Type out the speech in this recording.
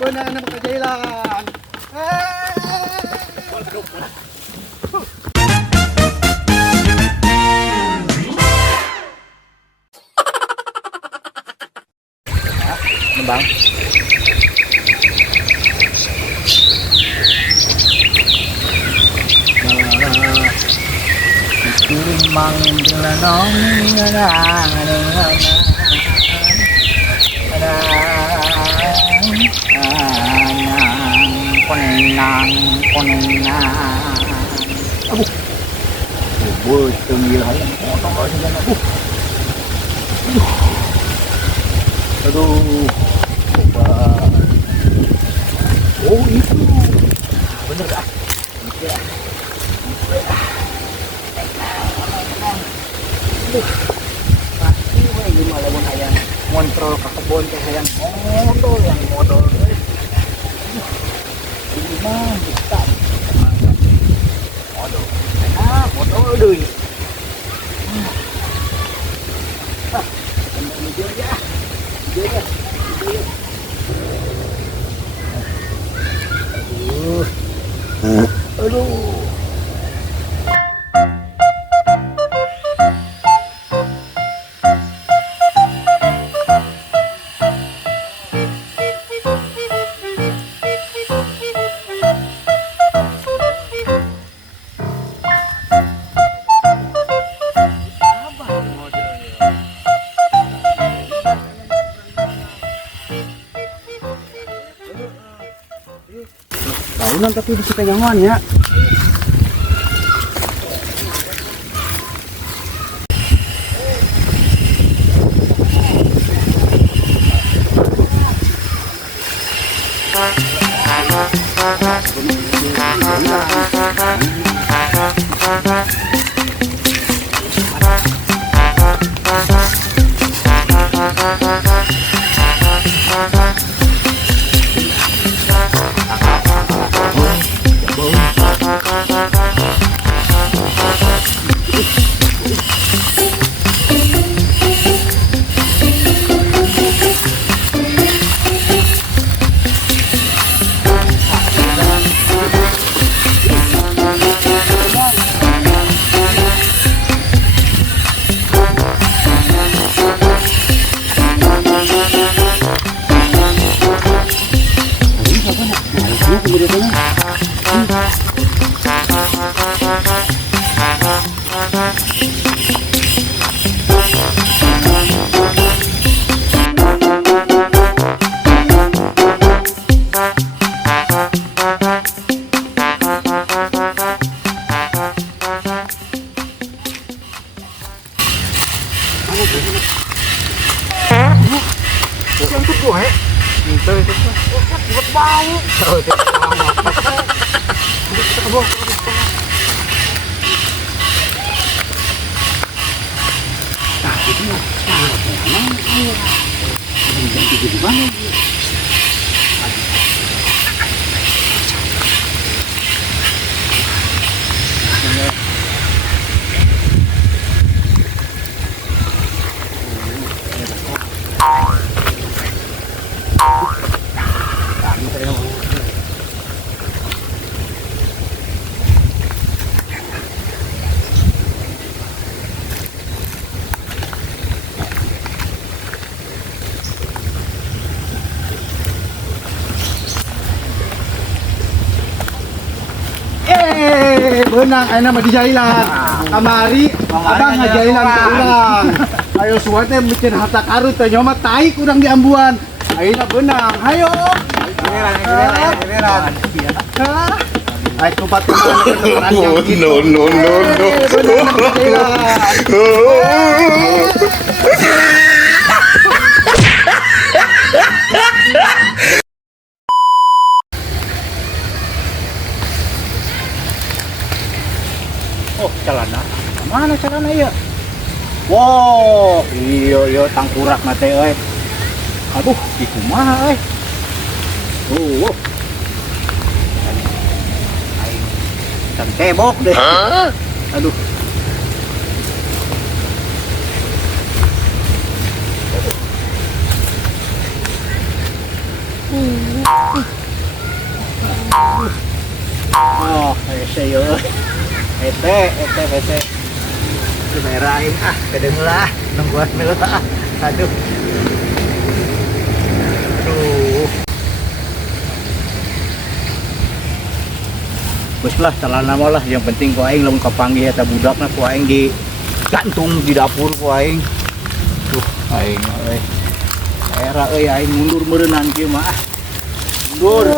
Benar anak kejailan. Bang. Mang dilanong konenang aduh buat tunggil hayang potong aja kan aduh coba oh itu bener ah pasti we gimana lamun hayang ngontrol ke kebun teh hayang modal ini mah bisa modal deui aduh daunan tapi bisa pegangan ya. Yang itu gue, itu buat bau. Nah, itu mah benang ayeuna mah di jailan. Kamari abang ngajailan ke urang. Ayo suat teh bikin harta karun teh nyomat taik urang di ambuan. Ayeuna benang. Hayo. Giliran. Ayo tempat kemana yang gitu. No. Oh, celana. Mana celana ya? Wow, iya tangkurak mate euy. Aduh, di kumaha euy. Aing tebok deh. Aduh. Oh, hese yo. Hese. Dimerahin kedeng lah, nungguan mila. Aduh. Bos lah, celana mah lah. Yang penting ku aing lamun kapanggih eta budakna ku aing di gantung di dapur ku aing. Tuh, aing euy. Era euy aing mundur meureun kieu mah. Mundur.